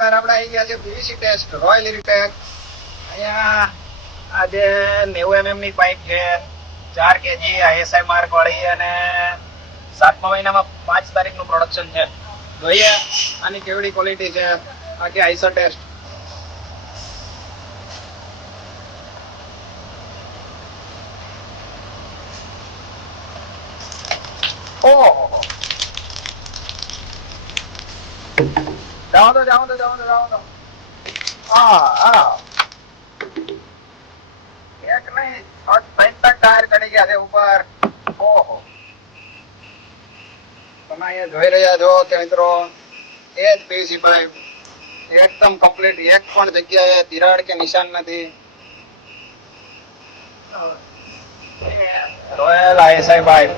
આપણે આવી ગયા છે પીવીસી ટેસ્ટ રોયલ ઇરિટેક. અહીંયા આજે 90 mm ની પાઇપ છે, 4 kg ISI માર્ક વાળી, અને 7મા મહિનામાં 5 તારીખનું પ્રોડક્શન છે. જોઈએ આની કેવડી ક્વોલિટી છે. આખી આઈસર ટેસ્ટ. ઓહો, જાઓ તો. હા, એક નહીં, 6 ટાયર ચડી ગયા છે ઉપર. ઓહો, તમે અહીંયા જોઈ રહ્યા છો કે મિત્રો, એ જ પીવીસી પાઇપ એકદમ કમ્પ્લીટ, એક પણ જગ્યાએ તિરાડ કે નિશાન નથી. Royal ISI pipe.